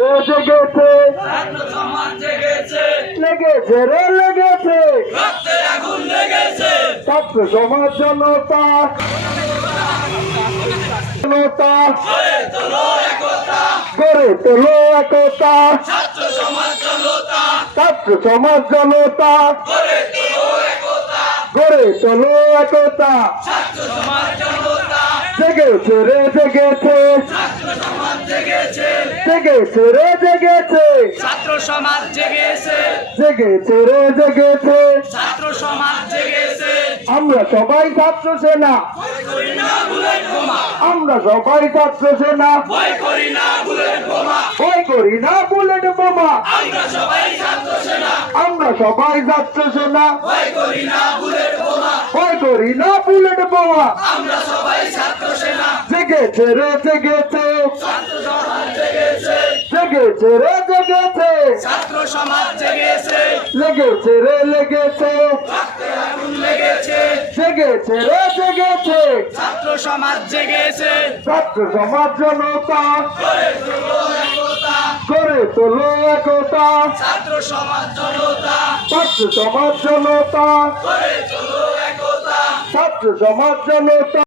জেগেছে ছাত্র সমাজ জেগেছে, লেগেছে রে লেগেছে রক্তে আগুন লেগেছে, ছাত্র সমাজ জনতা জনতা গড়ে তোলো একতা, গড়ে তোলো একতা ছাত্র সমাজ জনতা, ছাত্র সমাজ জনতা গড়ে তোলো একতা, গড়ে তোলো একতা ছাত্র সমাজ জনতা, জেগেছে রে জেগেছে ছাত্র সমাজ জেগেছে, জেগেছে রে জেগেছে ছাত্র সমাজ জেগেছে, জেগেছে রে জেগেছে ছাত্র সমাজ জেগেছে, আমরা সবাই ছাত্র সেনা ভয় করি না বুলেট বোমা, আমরা সবাই ছাত্র সেনা ভয় করি না বুলেট বোমা, ভয় করি না বুলেট বোমা আমরা সবাই ছাত্র সেনা, আমরা সবাই ছাত্র সেনা ভয় করি না বুলেট বোমা, ভয় করি না বুলেট বোমা আমরা সবাই ছাত্র সেনা, জেগেছে রে জেগেছে ছাত্র সমাজ জেগেছে, জেগেছে রে জেগেছে ছাত্র সমাজ জেগেছে, লেগেছে রে লেগেছে রক্তে আগুন লেগেছে, জেগেছে রে জেগেছে ছাত্র সমাজ জেগেছে, ছাত্র সমাজ জনতা গড়ে তোলো একতা, গড়ে তোলো একতা ছাত্র সমাজ জনতা, ছাত্র সমাজ জনতা গড়ে তোলো একতা। ছাত্র সমাজ জনতা